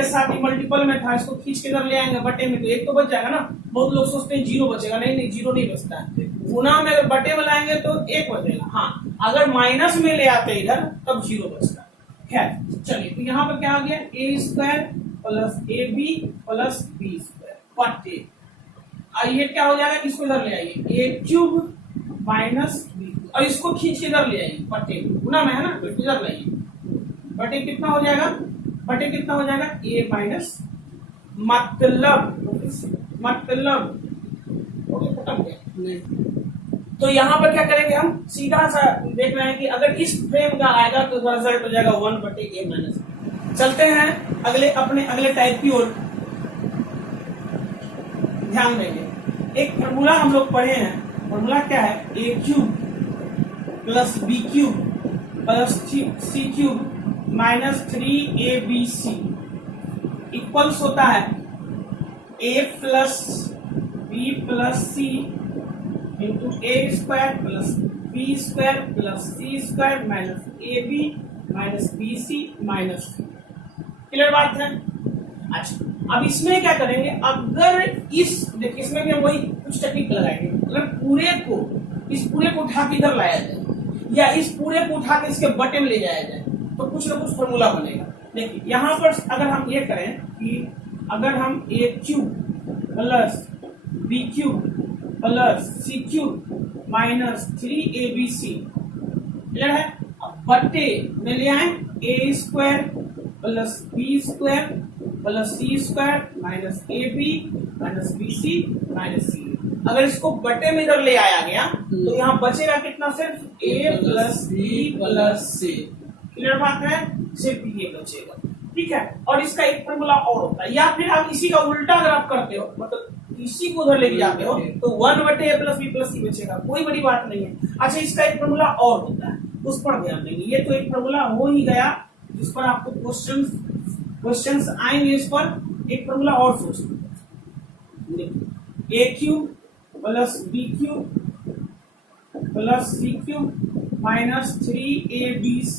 साथ ही मल्टीपल में था, इसको खींच के इधर ले आएंगे बटे में, तो एक तो बच जाएगा ना। बहुत लोग सोचते हैं 0 बचेगा, नहीं जीरो नहीं बचता है, गुना में अगर बटे में लाएंगे तो 1 बचेगा। हाँ, अगर माइनस में ले आते इधर तब 0 बचता। खैर चलिए, तो यहाँ पर क्या आ गया, a square plus a B plus B square बटे, ये क्या हो जाएगा, इसको इधर ले आइए, ए क्यूब माइनस बी, और इसको खींच के इधर ले आइए बटे, गुना में है ना, तो इधर लाइए बटे, कितना हो जाएगा, बटे कितना हो जाएगा, ए माइनस, मतलब खत्म गया। तो यहाँ पर क्या करेंगे, हम सीधा सा देख रहे हैं कि अगर इस फ्रेम का आएगा तो रिजल्ट हो जाएगा 1 बटे ए माइनस। चलते हैं अगले टाइप की ओर, ध्यान देंगे। एक फॉर्मूला हम लोग पढ़े हैं, फॉर्मूला क्या है, ए cube plus B cube plus सी क्यूब माइनस 3abc इक्वल्स होता है ए plus B plus C into A square plus B square plus C square minus A B minus B C minus c. Clear बात है। अच्छा, अब इसमें क्या करेंगे, अगर देखिए इसमें भी हम वही कुछ टेक्निक लगाएंगे, अगर इस पूरे को उठा के इधर लाया जाए या इस पूरे को उठा के इसके बटे में ले जाया जाए तो कुछ ना कुछ फॉर्मूला बनेगा। देखिए यहाँ पर अगर हम ये करें कि अगर हम a cube plus B cube plus C cube minus 3abc, clear है, अब बटे में ले आए a square plus B square plus C square minus A B minus B C minus c. अगर इसको बटे में इधर ले आया गया तो यहाँ बचेगा कितना, सिर्फ ए प्लस बी प्लस सी। क्लियर बात है, सिर्फ ये बचेगा, ठीक है। और इसका एक फॉर्मूला और होता है, या फिर आप इसी का उल्टा अगर आप करते हो, मतलब इसी को उधर लेके जाते हो तो 1 बटे ए प्लस बी प्लस सी बचेगा, कोई बड़ी बात नहीं है। अच्छा, इसका एक फॉर्मूला और होता है, उस पर ध्यान देंगे। ये तो एक फॉर्मूला हो ही गया जिस पर आपको क्वेश्चंस आएंगे, इस पर एक फॉर्मूला और सोचना, a cube plus B cube plus C cube minus 3abc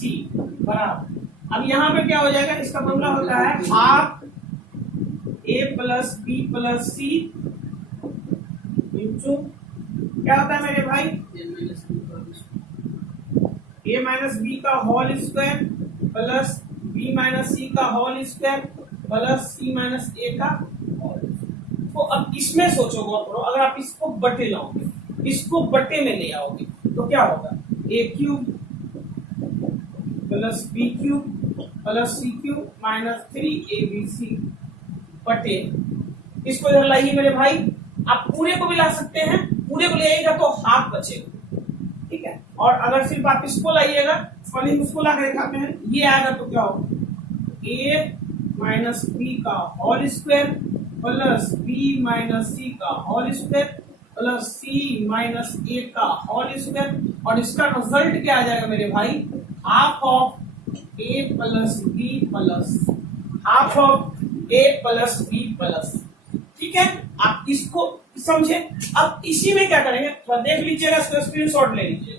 बराबर। अब यहाँ पे क्या हो जाएगा, इसका फॉर्मूला होता है half a plus B plus C into क्या होता है मेरे भाई, ए माइनस बी का whole square plus B minus सी का होल स्क्वायर प्लस सी माइनस ए का होल। तो अब इसमें सोचो, गौर करो, अगर आप इसको बटे लाओगे, इसको बटे में ले आओगे तो क्या होगा, a cube plus B cube plus C cube minus 3abc बटे, इसको इधर लाइए मेरे भाई। आप पूरे को भी ला सकते हैं, पूरे को ले आइएगा तो हाफ बचेगा, ठीक है। और अगर सिर्फ आप इसको लाइएगा, उसको ला कर दिखाते हैं, ये आएगा तो क्या होगा, ए माइनस बी का whole square plus B minus सी का होल स्क्वायर प्लस सी माइनस ए का होल स्क्वायर, और इसका रिजल्ट क्या आ जाएगा मेरे भाई, half of A plus B plus half of A plus B plus, ठीक है। आप इसको समझे। अब इसी में क्या करेंगे, थोड़ा देख लीजिएगा, इसको स्क्रीनशॉट ले लीजिए।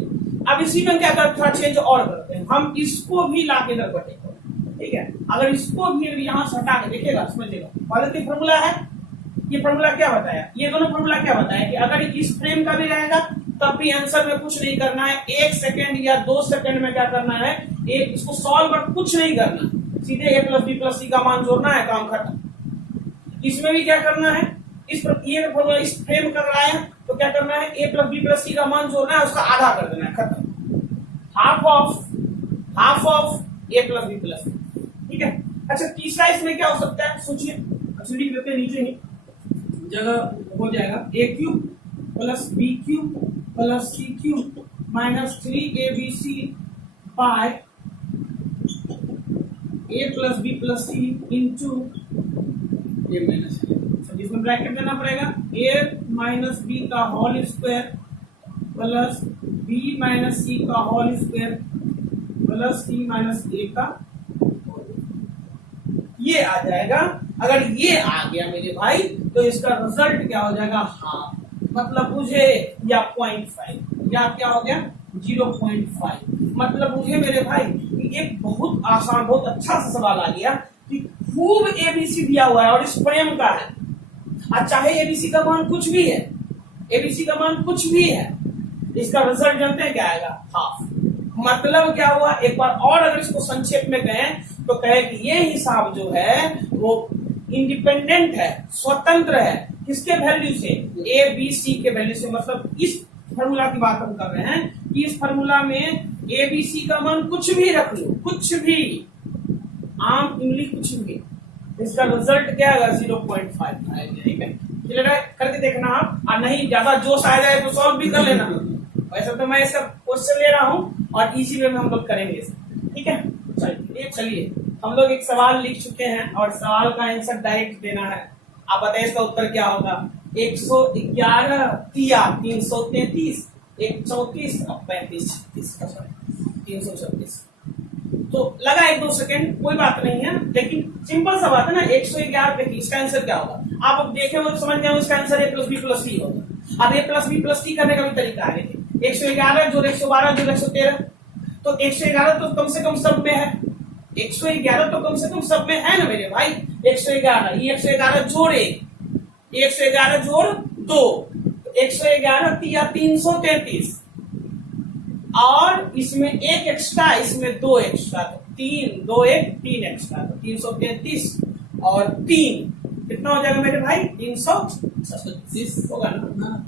अब इसी में क्या करते, थोड़ा चेंज और करते हैं। हम इसको भी ला के इधर बटेगा, ठीक है। अगर इसको भी यहाँ से हटा के देखिएगा, समझिएगा, पॉलिटी फॉर्मूला है, ये फॉर्मूला क्या बताया, ये दोनों फॉर्मूला क्या बताया कि अगर इस फ्रेम का भी रहेगा तब भी आंसर में कुछ नहीं करना है, 1 सेकंड या 2 सेकंड में क्या करना है, एक इसको सॉल्व कर कुछ नहीं करना, सीधे a plus B plus C का मान जोड़ना है, काम खत्म। इसमें भी क्या करना है, इस फॉर्मूला इस फ्रेम कर रहा है तो क्या करना है, a plus B plus C का मान जोड़ना है, उसका आधा कर देना है, खत्म, half of a plus B plus c, ठीक है। अच्छा तीसरा इसमें क्या हो सकता है, सोचिए, लिख लेते हैं नीचे ही जगह हो जाएगा, a cube plus B cube plus C cube minus 3abc by a plus B plus C into A minus, इसमें ब्रैकेट देना पड़ेगा, a माइनस बी का whole square plus b minus सी का whole square plus c minus a का, ये आ जाएगा। अगर ये आ गया मेरे भाई तो इसका रिजल्ट क्या हो जाएगा, हाफ, मतलब मुझे या 0.5 या क्या हो गया 0.5, मतलब मुझे मेरे भाई एक बहुत आसान बहुत अच्छा सा सवाल आ गया कि खूब एबीसी दिया हुआ है और इस फ्रेम का है, और चाहे एबीसी का मान कुछ भी है, एबीसी का मान कुछ भी है, इसका रिजल्ट जानते हैं क्या आएगा, हाफ। मतलब क्या हुआ, एक बार और अगर इसको संक्षेप में कहें तो कहे कि ये हिसाब जो है वो इंडिपेंडेंट है, स्वतंत्र है, किसके वैल्यू से, ए बी सी के वैल्यू से। मतलब इस फार्मूला की बात हम कर रहे हैं कि इस फार्मूला में ए बी सी का मान कुछ भी रख लो, कुछ भी, आम इमली कुछ भी, इसका रिजल्ट क्या आएगा 0.5 आएगा, ठीक है। करके देखना आप, और नहीं ज्यादा जोश आ जाए तो सॉल्व भी कर लेना, वैसे तो मैं सब क्वेश्चन ले रहा हूँ और इजी वे में हम लोग करेंगे, ठीक है। चलिए हम लोग एक सवाल लिख चुके हैं और सवाल का आंसर डायरेक्ट देना है, आप बताइए इसका उत्तर क्या होगा, 111 तिया 333 134 35 336, तो लगा 1-2 सेकंड, कोई बात नहीं है, लेकिन सिंपल सा बात है ना, 111 देखिए इसका आंसर क्या होगा, आप अब देखे हो समझ गए इसका answer a plus B plus C होगा। अब a plus B plus C करने का भी तरीका है, 111 जोड़ 112 जोड़ 113, तो 111 तो कम से कम सब में है, 111 तो कम से कम सब में है ना मेरे भाई, 111 ये 111 जोड़े 111 जोड़ 2, 111 तिया 333, और इसमें एक एक्स्ट्रा, इसमें 2 एक्स्ट्रा, तो 3 2 1 3 एक्स्ट्रा, तो 333 और 3 कितना हो जाएगा मेरे भाई, 336 होगा ना।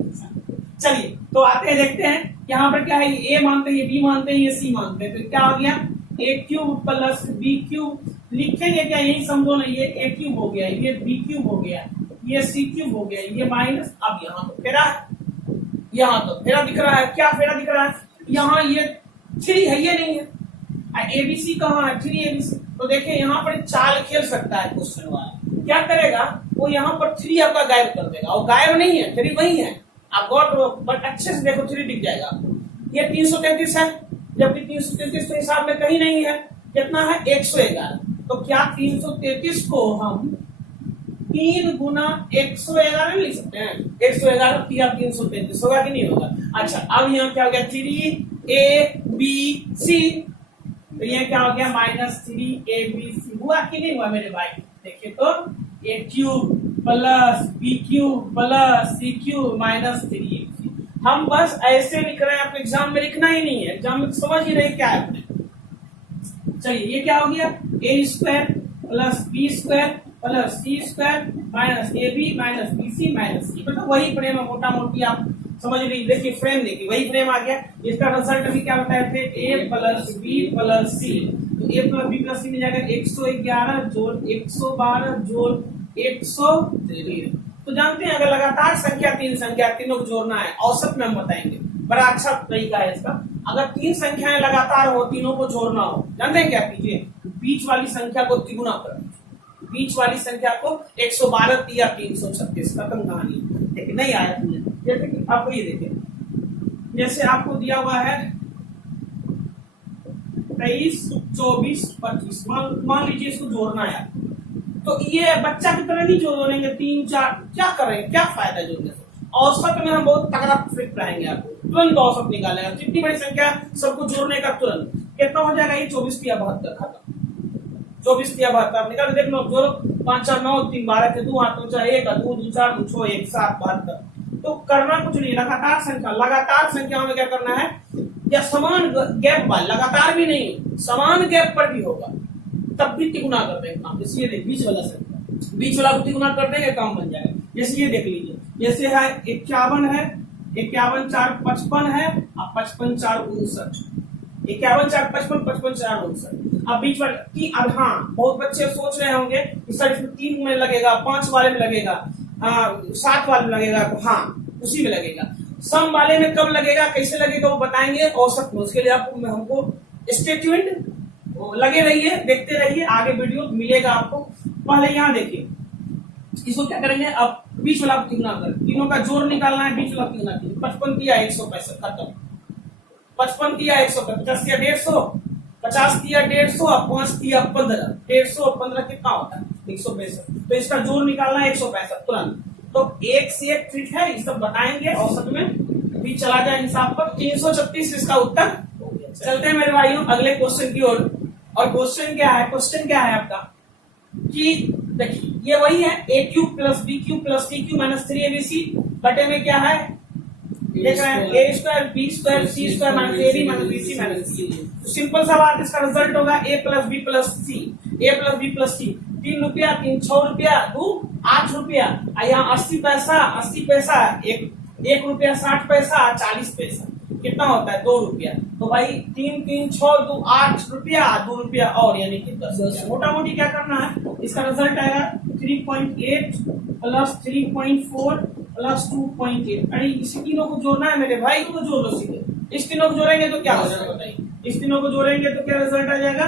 चलिए तो आते हैं, देखते हैं यहाँ पर क्या है, ये a मानते हैं, ये b मानते हैं, ये c मानते हैं, तो क्या हो गया, a cube plus b cube, लिखेंगे क्या, यही समझो ना, ये a क्यूब हो गया, ये b क्यूब हो गया, ये c क्यूब हो गया, ये माइनस, अब यहाँ तो फेरा है, यहाँ तो फेरा दिख रहा है, क्या फेरा दिख रहा है, यहाँ ये 3 है, ये नहीं है, एबीसी कहाँ है, 3 एबीसी, तो देखिए यहाँ पर चाल खेल सकता है क्वेश्चन वाला, क्या करेगा वो यहाँ पर 3 आपका गायब कर देगा, और गायब नहीं है, 3 वही है, आप गौर बट अच्छे से देखो 3 दिख जाएगा आपको, ये 333 है, जबकि 333 तो हिसाब में कहीं नहीं है, कितना है 111, तो क्या 333 को हम 3 गुना 111 लिख सकते हैं, 111 तिया 333 होगा कि नहीं होगा। अच्छा अब यहाँ क्या हो गया, 3abc, तो ये क्या हो गया माइनस 3abc, हुआ कि नहीं हुआ मेरे भाई, देखिए तो a cube plus b cube plus c cube minus 3abc, हम बस ऐसे लिख रहे हैं, आपको एग्जाम में लिखना ही नहीं है, एग्जाम में समझ ही नहीं क्या है। चलिए ये क्या हो गया, a square plus b square plus c square minus ab minus bc minus c, मतलब वही फ्रेम है, मोटा मोटी आप समझ लीजिए, देखिए फ्रेम देखिए वही फ्रेम आ गया। इसका रिजल्ट भी क्या बताए थे, a plus b plus c, तो a plus b plus c में जाएगा 111 जोड़ 112 जोड़ 113, तो जानते हैं अगर लगातार संख्या 3 संख्या तीनों को जोड़ना है, औसत में हम बताएंगे, बड़ा अच्छा तरीका है इसका, अगर 3 संख्याएं लगातार हो, तीनों को जोड़ना हो, जानते हैं क्या कीजिए, बीच वाली संख्या को तिगुना कर दीजिए, बीच वाली संख्या को 112 या 336, खत्म कहानी। देखिए नहीं आया, जैसे कि आपको ये देखिए, जैसे आपको दिया हुआ है 23 24 25, मान लीजिए इसको जोड़ना है, तो ये बच्चा की तरह नहीं जोड़ेंगे 3 4, क्या करेंगे, क्या फायदा जोड़ने से, औसत में हम बहुत तगड़ा फिट रहेंगे, आपको तुरंत औसत निकालेगा, जितनी बड़ी संख्या सबको जोड़ने का तुरंत, कितना हो जाएगा ये 24 तिया 72 खत्म। 24 तिया 72 निकाल देख लो, जो 5 4 9 3 12 के 2 8 4 1 2 2 4 2 6 1 7 72। तो करना कुछ नहीं, लगातार संख्याओं में क्या करना है, या समान गैप वाले, लगातार भी नहीं समान गैप पर भी होगा तब भी तिगुना कर देंगे काम। जैसे ये देख बीच वाला संख्या, बीच वाला को तिगुना कर देंगे काम बन जाएगा। जैसे ये देख लीजिए, जैसे है 51 है, 51 4 55 है, अब 55 4 59, 51 4 55 55 4 59। अब बीच वाले अब हाँ बहुत बच्चे सोच रहे होंगे कि सर इसमें 3 में लगेगा, 5 वाले में लगेगा, 7 वाले में लगेगा, तो हाँ उसी में लगेगा। सम वाले में कब लगेगा, कैसे लगेगा वो बताएंगे औसत में। उसके लिए आपको हमको स्टे ट्यून्ड, लगे रहिए, देखते रहिए, आगे वीडियो मिलेगा आपको। पहले यहाँ देखिए, इसको क्या करेंगे, अब बीच वाला तिगुना कर, तीनों का जोड़ निकालना है, बीच वाला तिगुना। 55 दिया 165 खत्म, 55 दिया 150, 50 दिया 150, 50 दिया 150, अब 5 दिया 15, 150 और 15 कितना होता है 165। तो इसका जोड़ निकालना है 165 तुरंत। तो एक से एक ट्रिक है, ये सब बताएंगे औसत में भी चला जाए हिसाब पर। 336 इसका उत्तर हो गया। चलते हैं मेरे भाइयों अगले क्वेश्चन की ओर। और क्वेश्चन क्या है आपका कि देखिए ये वही है, ए cube plus B cube plus सी क्यूब माइनस 3abc बटे में क्या है, देख रहे हैं A square B square C square minus A B minus B C minus C. Simple सा बात, इसका रिजल्ट होगा A plus B plus C, A plus B plus C. 3 रुपया 3 6 रुपया 2 8 रुपया, यहाँ 80 पैसा 80 पैसा, 1 रुपया 60 पैसा 40 पैसा, कितना होता है 2 रुपया। तो भाई 3 3 6 2 8 रुपया 2 रुपया और यानी कि 10। मोटा मोटी क्या करना है, इसका रिजल्ट आएगा 3.8 प्लस 3.4 प्लस 2.8। अरे इसी तीनों को जोड़ना है मेरे भाई, तो जोड़ लो सीधे। इस तीनों को जोड़ेंगे तो क्या हो जाएगा बताइए, इस तीनों को जोड़ेंगे तो क्या रिजल्ट आ जाएगा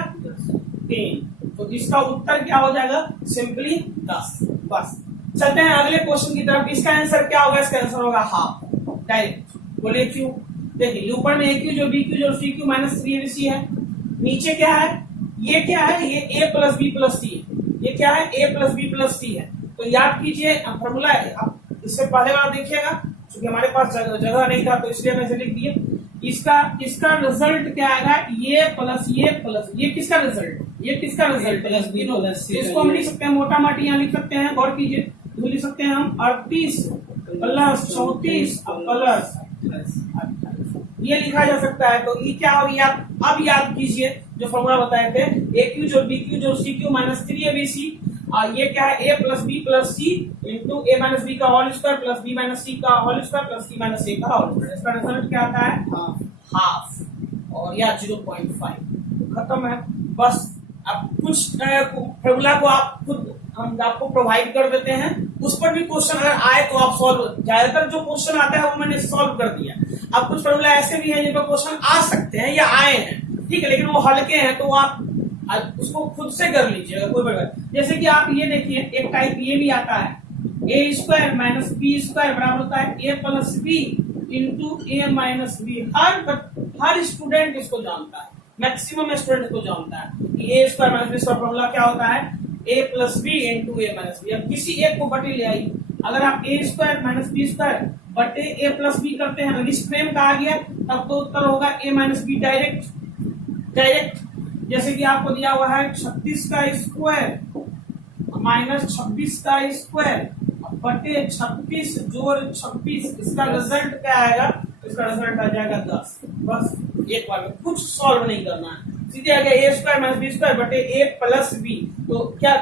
3। तो इसका उत्तर क्या हो जाएगा, सिंपली 10। बस चलते हैं अगले क्वेश्चन की तरफ। इसका आंसर क्या होगा, इसका आंसर होगा हाफ डायरेक्ट। बोले क्यों, देखिए ऊपर में ए क्यू जो बी क्यू जो सी क्यू माइनस 3abc है, नीचे क्या है, ये क्या है, ये ए प्लस बी प्लस सी, ये क्या है ए प्लस बी प्लस सी है। तो याद कीजिए फॉर्मूला, इससे पहले वाला देखिएगा, क्योंकि हमारे पास जगह नहीं था तो इसलिए मैं लिख दिया। इसका रिजल्ट क्या आएगा, ये प्लस ये किसका रिजल्ट, ये किसका रिजल्ट प्लस बी प्लस सी। इसको हम लिख सकते हैं मोटा माटी, यहाँ लिख सकते हैं, गौर कीजिए, तो लिख सकते हैं हम 38 प्लस 34 प्लस 28, ये लिखा जा सकता है। तो ये क्या होगी, अब याद कीजिए जो फॉर्मूला बताए थे, ए क्यू जो बी क्यू जो सी क्यू माइनस 3abc, ये क्या है ए plus B plus C into A minus B का whole square plus B minus सी का होल स्क्वायर प्लस सी माइनस ए का होल स्क्वायर। इसका रिजल्ट क्या आता है, हाफ और या 0.5। खत्म है बस। अब कुछ फॉर्मूला को आप खुद हम आपको प्रोवाइड कर देते हैं, उस पर भी क्वेश्चन अगर आए तो आप सॉल्व, ज्यादातर जो क्वेश्चन आता है वो मैंने सॉल्व कर दिया। अब कुछ फॉर्मूला ऐसे भी हैं जिन पर क्वेश्चन आ सकते हैं या आए हैं, ठीक है, लेकिन वो हल्के हैं तो आप उसको खुद से कर लीजिएगा, कोई बड़ी बात। जैसे कि आप ये देखिए, एक टाइप ये भी आता है, ए स्क्वायर माइनस बी स्क्वायर बराबर होता है ए plus B into A minus B. हर स्टूडेंट इसको जानता है, मैक्सिमम स्टूडेंट को जानता है कि A square minus B square formula क्या होता है, ए plus B into A minus B. अब किसी एक को बटे ले आइए, अगर आप A square minus B square बटे ए प्लस बी करते हैं, अगर इस फ्रेम का आ गया तब तो उत्तर होगा ए माइनस बी डायरेक्ट। जैसे कि आपको दिया हुआ है 36 का स्क्वायर माइनस 26 का स्क्वायर बटे 26 जोड़ 26, इसका रिजल्ट क्या आएगा, इसका रिजल्ट आ जाएगा 10। बस एक बार में कुछ सॉल्व नहीं करना है, सीधे आ गया a square minus B square बटे ए प्लस बी। तो क्या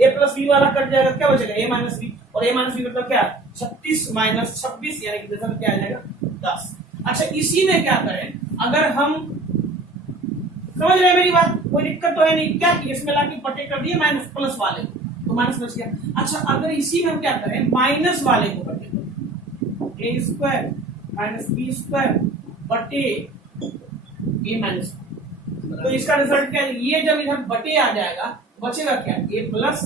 ए प्लस बी वाला कट जाएगा, क्या बचेगा ए माइनस बी, और ए माइनस बी मतलब क्या 36 माइनस 26 यानी कि रिजल्ट क्या आ जाएगा 10। अच्छा इसी में क्या करें, अगर हम समझ रहे हैं मेरी बात, कोई दिक्कत तो है नहीं, क्या किया इसमें लाके बटे कर दिए माइनस प्लस वाले तो माइनस बच गया। अच्छा अगर इसी में हम क्या करें, माइनस वाले को बटे करें, ए स्क्वायर माइनस बी स्क्वायर बटे ए माइनस, तो इसका रिजल्ट क्या है, ये जब इधर बटे आ जाएगा बचेगा क्या ए प्लस,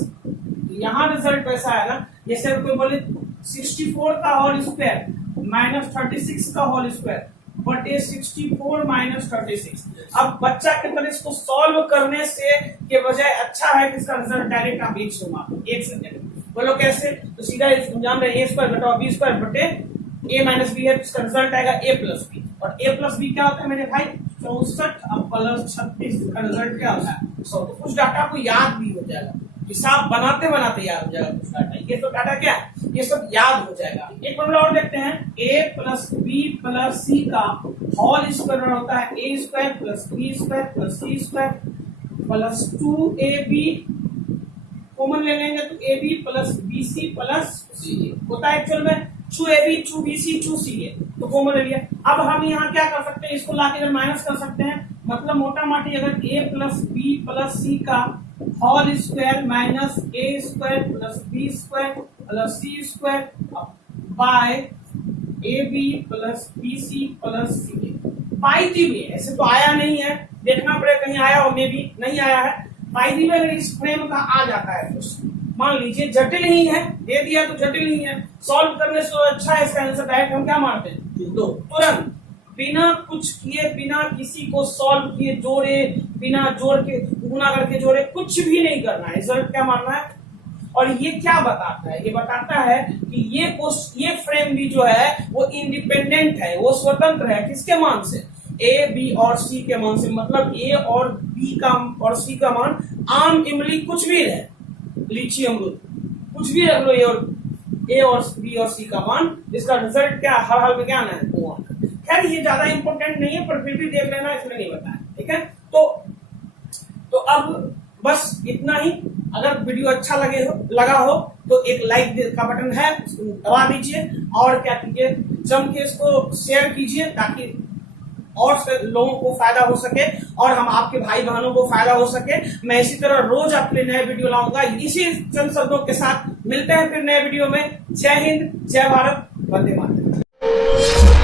यहाँ रिजल्ट कैसा आएगा, जैसे कोई बोले 64 का होल स्क्वायर माइनस 36 का होल स्क्वायर बटे 64 माइनस 36। अब बच्चा के तरह इसको सॉल्व करने से के बजाय अच्छा है कि इसका रिजल्ट डायरेक्ट आप एक से मापो, एक से बोलो कैसे, तो सीधा जान रहे ए स्क्वायर घटाओ बी स्क्वायर बटे ए माइनस बी है, इसका रिजल्ट आएगा ए प्लस बी। और ए प्लस बी क्या होता है मेरे भाई, 64 अब प्लस 36 का रिजल्ट क्या होता है 100। तो कुछ डाटा को याद भी हो जाएगा, हिसाब बनाते बनाते याद हो जाएगा कुछ डाटा। ये सब डाटा क्या है, ये सब याद हो जाएगा। एक फॉर्मूला और देखते हैं, a plus B plus C का होल स्क्वायर होता है a square plus B square plus C square plus 2ab, common ले लेंगे तो ab plus bc plus c होता है एक्चुअल में 2ab 2bc 2ca, तो कॉमन ले लिया। अब हम यहाँ क्या कर सकते हैं, इसको लाके अगर माइनस कर सकते हैं, मतलब मोटा माटी अगर a plus B plus C का whole square minus a square plus b square plus c square by ab plus bc plus c। पाई थी भी ऐसे तो आया नहीं है, देखना पड़ेगा कहीं आया हो, मे भी नहीं आया है। पाई थी में अगर इस फ्रेम का आ जाता है क्वेश्चन, मान लीजिए जटिल ही है, दे दिया तो जटिल ही है, सॉल्व करने से अच्छा है इसका आंसर डायरेक्ट हम क्या मारते हैं, दो तुरंत बिना कुछ किए, बिना किसी को सॉल्व किए, जोड़े बिना जोड़ के गुना करके जोड़े, कुछ भी नहीं करना है, रिजल्ट क्या मारना है। और ये क्या बताता है, ये बताता है कि ये फ्रेम भी जो है वो इंडिपेंडेंट है, वो स्वतंत्र है, किसके मान से, ए बी और सी के मान से। मतलब ए और बी का और सी का मान आम इमली कुछ भी है, लीची अमरूद कुछ भी रख लो, ए और बी और सी का मान, इसका रिजल्ट क्या हर हाल में क्या आना है, वो आना है। खैर ये ज्यादा इंपॉर्टेंट नहीं है, पर फिर भी देख लेना, इसमें नहीं बताया, ठीक है। तो अब बस इतना ही। अगर वीडियो अच्छा लगा हो तो एक लाइक का बटन है, उसको दबा दीजिए, और क्या कीजिए, जम के इसको शेयर कीजिए ताकि और से लोगों को फायदा हो सके और हम आपके भाई बहनों को फायदा हो सके। मैं इसी तरह रोज आपके नए वीडियो लाऊंगा। इसी चंद शब्दों के साथ मिलते हैं फिर नए वीडियो में। जय हिंद, जय भारत, वंदे मातरम।